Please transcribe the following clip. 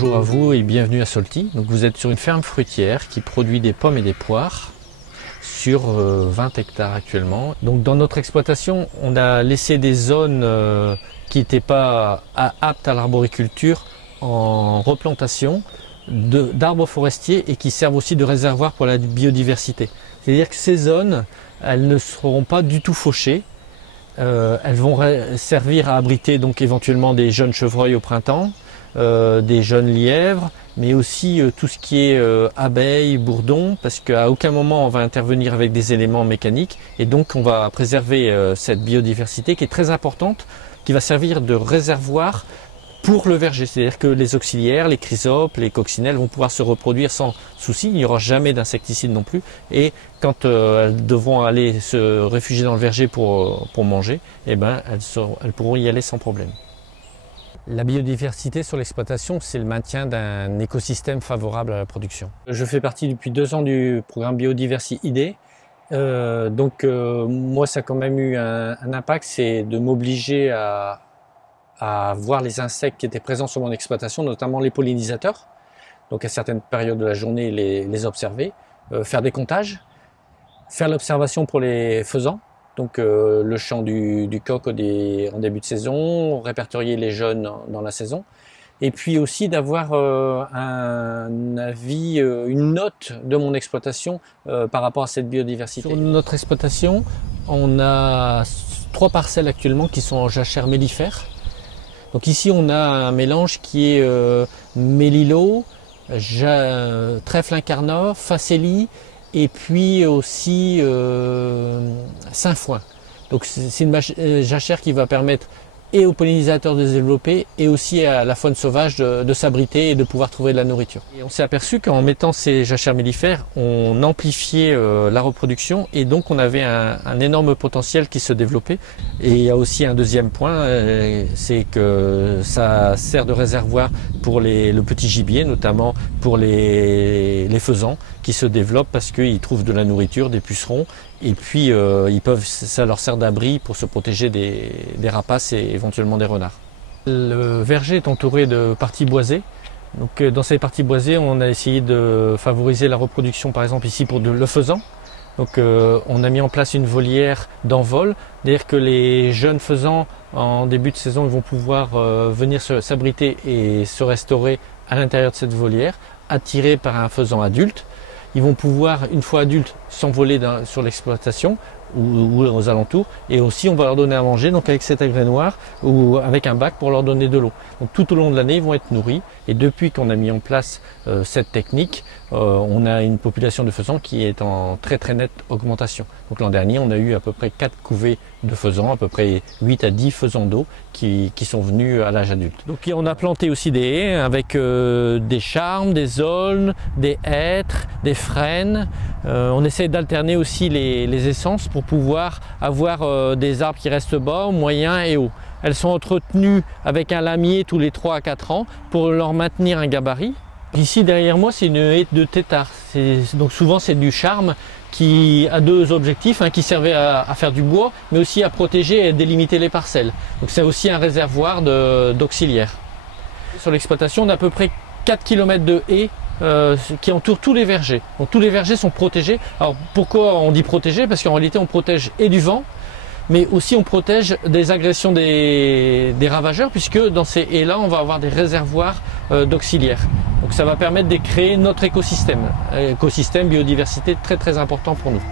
Bonjour à vous et bienvenue à Solti. Donc vous êtes sur une ferme fruitière qui produit des pommes et des poires sur 20 hectares actuellement. Donc dans notre exploitation, on a laissé des zones qui n'étaient pas aptes à l'arboriculture en replantation d'arbres forestiers et qui servent aussi de réservoir pour la biodiversité. C'est-à-dire que ces zones, elles ne seront pas du tout fauchées. Elles vont servir à abriter donc éventuellement des jeunes chevreuils au printemps, des jeunes lièvres, mais aussi tout ce qui est abeilles, bourdons, parce qu'à aucun moment on va intervenir avec des éléments mécaniques et donc on va préserver cette biodiversité qui est très importante, qui va servir de réservoir pour le verger. C'est-à-dire que les auxiliaires, les chrysopes, les coccinelles vont pouvoir se reproduire sans souci, il n'y aura jamais d'insecticides non plus et quand elles devront aller se réfugier dans le verger pour manger, eh ben, elles pourront y aller sans problème. La biodiversité sur l'exploitation, c'est le maintien d'un écosystème favorable à la production. Je fais partie depuis 2 ans du programme Biodiversité ID. Moi, ça a quand même eu un impact, c'est de m'obliger à voir les insectes qui étaient présents sur mon exploitation, notamment les pollinisateurs. Donc à certaines périodes de la journée, les observer, faire des comptages, faire l'observation pour les faisans. Donc le chant du coq en début de saison, répertorier les jeunes dans la saison. Et puis aussi d'avoir un avis, une note de mon exploitation par rapport à cette biodiversité. Sur notre exploitation, on a 3 parcelles actuellement qui sont en jachère mellifère. Donc ici on a un mélange qui est mélilo, trèfle incarnat, facélie, et puis aussi Saint-Foin. Donc c'est une jachère qui va permettre et aux pollinisateurs de se développer et aussi à la faune sauvage de s'abriter et de pouvoir trouver de la nourriture. Et on s'est aperçu qu'en mettant ces jachères mellifères, on amplifiait la reproduction et donc on avait un énorme potentiel qui se développait. Et il y a aussi un deuxième point, c'est que ça sert de réservoir pour le petit gibier, notamment pour les faisans qui se développent parce qu'ils trouvent de la nourriture, des pucerons, et puis ça leur sert d'abri pour se protéger des rapaces et éventuellement des renards. Le verger est entouré de parties boisées. Donc, dans ces parties boisées, on a essayé de favoriser la reproduction, par exemple ici pour le faisan. Donc, on a mis en place une volière d'envol, c'est-à-dire que les jeunes faisans en début de saison vont pouvoir venir s'abriter et se restaurer à l'intérieur de cette volière, attirés par un faisan adulte. Ils vont pouvoir, une fois adultes, s'envoler sur l'exploitation ou aux alentours, et aussi on va leur donner à manger donc avec cet agrénoir ou avec un bac pour leur donner de l'eau. Donc tout au long de l'année ils vont être nourris, et depuis qu'on a mis en place cette technique, on a une population de faisans qui est en très nette augmentation. Donc l'an dernier on a eu à peu près 4 couvées de faisans, à peu près 8 à 10 faisans d'eau qui sont venus à l'âge adulte. Donc on a planté aussi des haies avec des charmes, des aulnes, des hêtres, des frênes. On essaie d'alterner aussi les essences pour pouvoir avoir des arbres qui restent bas, moyens et hauts. Elles sont entretenues avec un lamier tous les 3 à 4 ans pour leur maintenir un gabarit. Ici derrière moi c'est une haie de tétard. Donc souvent c'est du charme qui a 2 objectifs, qui servait à faire du bois, mais aussi à protéger et à délimiter les parcelles. Donc c'est aussi un réservoir d'auxiliaires. Sur l'exploitation, on a à peu près 4 km de haies qui entourent tous les vergers. Donc tous les vergers sont protégés. Alors pourquoi on dit protégés? Parce qu'en réalité on protège et du vent, mais aussi on protège des agressions des ravageurs, puisque dans ces haies-là on va avoir des réservoirs d'auxiliaires. Donc ça va permettre de créer notre écosystème biodiversité très important pour nous.